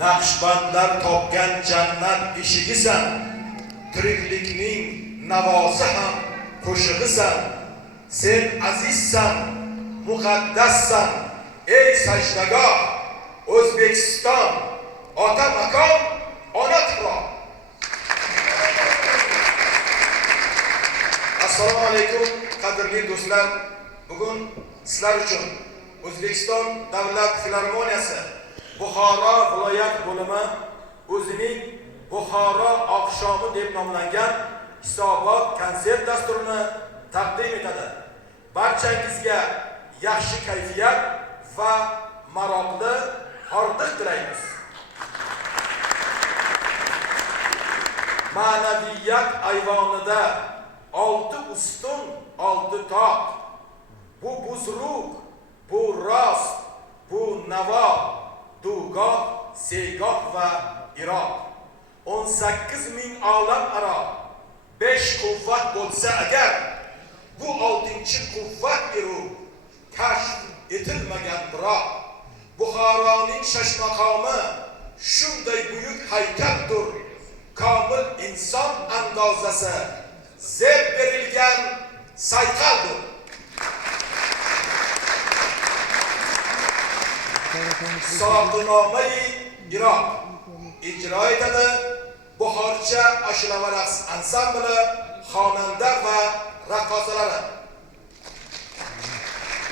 Naqshbandlar topgan jannat eshigisan, tiriklikning navosi ham qo'shig'isan. Sen azizsan, muqaddassan, ey sajdagoh, O'zbekiston, ota makon, ona tuproq. Assalomu alaykum, qadrli do'stlar. Bugun sizlar uchun O'zbekiston Davlat filarmoniyasi Buxoro viloyat bo'limi o'zining Buxoro oqshomi deb nomlangan hisobot konsert dasturini taqdim etadi. Barchangizga yaxshi kayfiyat va maroqli hordiq tilaymiz. Ma'naviyat ayvonida 6 ustun, 6 tog'. Bu buzruk, bu rost, bu navo, dugoh, seygoh va iroq. 18 ming olam aro 5 quvvat bo'lsa agar, bu 6-chi quvvat iru kashf etilmagan biroq. Buxoroning shashmaqomi shunday buyuk haykaldir, komil inson andozasi zeb berilgan sayqaldir. Soqinoma-i Iroq ijro etadi Buxorcha ashula va raqs ansambli xonanda va raqqosalari.